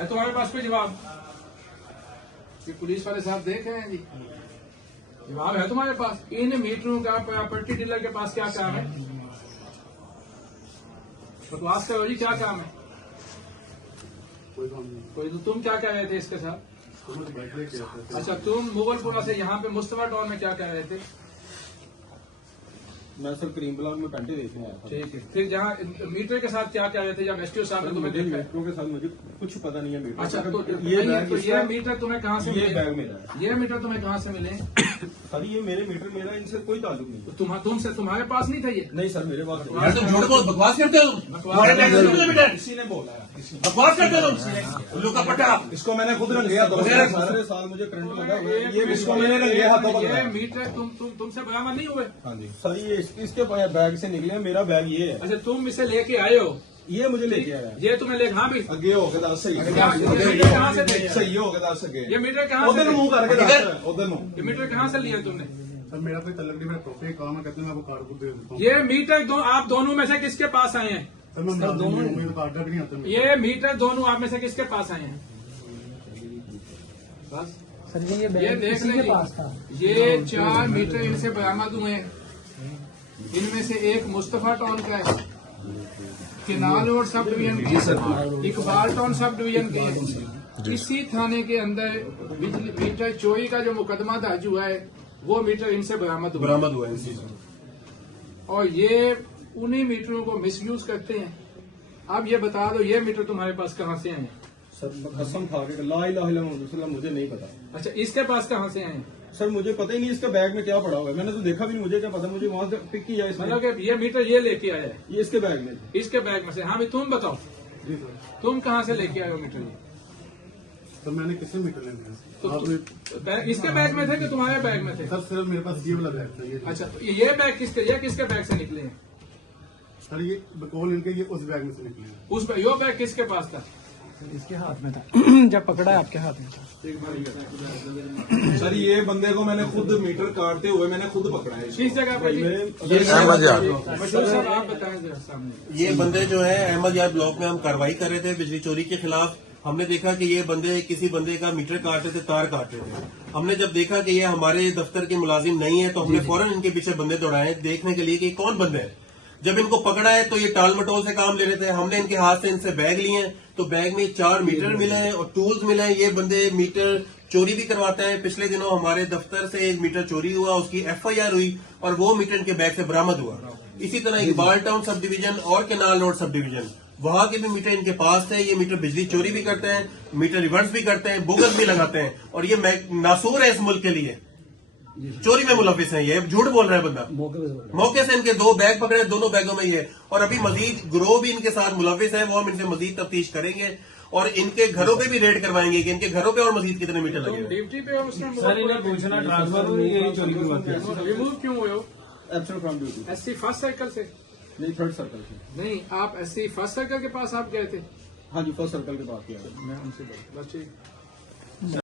है तुम्हारे पास कोई जवाब? कि पुलिस वाले साहब देख रहे हैं जी, जवाब है तुम्हारे पास? इन मीटरों का प्रॉपर्टी डीलर के पास क्या काम है? बकवास करो जी, क्या काम है? कोई तो तुम क्या कह रहे थे इसके साथ? अच्छा, तुम मुगलपुरा से यहाँ पे मुस्तफा टाउन में क्या कह रहे थे? मैं सर करीम ब्लॉक में पेंटे देखने आया था। ठीक है, फिर जहाँ मीटर के साथ क्या कह रहे थे? जब एसटीओ साहब ने तुम्हें देखा? मीटरों के साथ मुझे कुछ पता नहीं है। मीटर अच्छा, तो ये मीटर तुम्हें कहाँ से मिले? ये बैग मेरा है। ये मीटर तुम्हें कहाँ से मिले? सर ये मेरे मीटर मेरा, इनसे कोई ताल्लुक नहीं। तुमसे तुम्हारे पास नहीं था ये? नहीं सर, मेरे पास यार तुम झूठ बोल, बकवास करते हो तुम। किसी ने बोला है, बकवास करते हो तुम। उल्लू का पट्टा। इसको मैंने खुद रंगे हाथों, सारे साल मुझे करंट लगा हुआ है। ये इसको मैंने रंगे हाथों पकड़ा। ये मीटर तुमसे बरामद नहीं हुए? हाँ जी सर, ये इसके बैग से निकले। मेरा बैग ये है। अच्छा, तुम इसे लेके आए हो? ये मुझे लेके आया। ये तुम्हें लेके? हाँ भी अगे हो गया दस, सही कहाँ से थे? सही हो गया दस। अगे ये मीटर कहाँ से? उधर मुंह करके दस, उधर मुंह। ये मीटर कहाँ से लिया तुमने? सर मेरा कोई तलब नहीं, मेरा प्रॉपर्टी काम है, कहते हैं मैं आपको कार्ड दे देता हूँ। ये मीटर आप दोनों में से किसके पास आए हैं? सर मैं दोनों मुझे तो कार्ड भी नहीं आता। ये मीटर दोनों आप में से किसके पास आए हैं? बस सर ये देख लें पास था। ये 4 मीटर इनसे बरामद हुए हैं। इनमें से एक मुस्तफा टाउन का है, केनाल रोड सब डिवीजन की, इकबाल टाउन सब डिवीजन की है। इसी थाने के अंदर बिजली मीटर चोरी का जो मुकदमा दर्ज हुआ है वो मीटर इनसे बरामद हुआ है। और ये उन्हीं मीटरों को मिसयूज करते हैं। अब ये बता दो, ये मीटर तुम्हारे पास कहाँ से आए हैं? सर कसम खा के ला इलाहा इल्लल्लाह, मुझे नहीं पता। अच्छा, इसके पास कहाँ से आए हैं? सर मुझे पता ही नहीं इसका बैग में क्या पड़ा हुआ है। मैंने तो देखा भी नहीं, मुझे क्या पता। मुझे वहां से पिक किया इसने। मतलब कि ये मीटर ये लेके आया है? ये इसके बैग में। इसके बैग में से? हाँ भी तुम बताओ, जी सर। तुम कहाँ से लेके आए हो मीटर? सर मैंने किससे मीटर लेने हैं? बैग इसके बैग में थे कि तुम्हारे बैग में थे? सर सिर्फ मेरे पास ये वाला बैग था। ये अच्छा, तो ये बैग किसके बैग से निकले हैं? सर ये बकौल इनके ये उस बैग में से निकले हैं। उस यो बैग किसके पास था? इसके हाथ में था। जब पकड़ा है आपके हाथ में था। सर ये बंदे को मैंने खुद मीटर काटते हुए मैंने खुद पकड़ा है। किस जगह पे? मशहूर साहब आप बताएं जरा सामने। ये बंदे जो है अहमद यार ब्लॉक में हम कार्रवाई कर रहे थे बिजली चोरी के खिलाफ। हमने देखा कि ये बंदे किसी बंदे का मीटर काट रहे थे, तार काट रहे थे। हमने जब देखा कि ये हमारे दफ्तर के मुलाजिम नहीं है तो हमने फौरन इनके पीछे बंदे दौड़ाए देखने के लिए कि कौन बंदे हैं। जब इनको पकड़ा है तो ये टाल मटोल से काम ले रहे थे। हमने इनके हाथ से इनसे बैग लिए हैं तो बैग में 4 मीटर मिले हैं और टूल्स मिले हैं। ये बंदे मीटर चोरी भी करवाते हैं। पिछले दिनों हमारे दफ्तर से एक मीटर चोरी हुआ, उसकी FIR हुई और वो मीटर इनके बैग से बरामद हुआ। इसी तरह इकबाल टाउन सब डिवीजन और केनाल रोड सब डिवीजन, वहां के भी मीटर इनके पास थे। ये मीटर बिजली चोरी भी करते हैं, मीटर रिवर्स भी करते हैं, बोगस भी लगाते हैं और ये नासूर है इस मुल्क के लिए। चोरी में मुलविस है, ये झूठ बोल रहा है बंदा। मौके से इनके 2 बैग पकड़े, दोनों बैगों में ये। और अभी मजीद ग्रोह भी इनके साथ मुलविस है, वो हम इनसे मजीद तफ्तीश करेंगे और इनके घरों पे भी रेड करवाएंगे कि इनके घरों पे और मजीद कितने मीटर लगे। ड्यूटी पे सर इन्हें पूछना ट्रांसफर यही चोरी करवाते हैं। रिमूव क्यों हुए हो? Absent from duty. SC first circle से? नहीं, 3rd सर्कल से। नहीं, आप SC फर्स्ट सर्कल के पास आप गए थे? हाँ जी, 1st सर्कल के पास किया। मैं उनसे बस ठीक।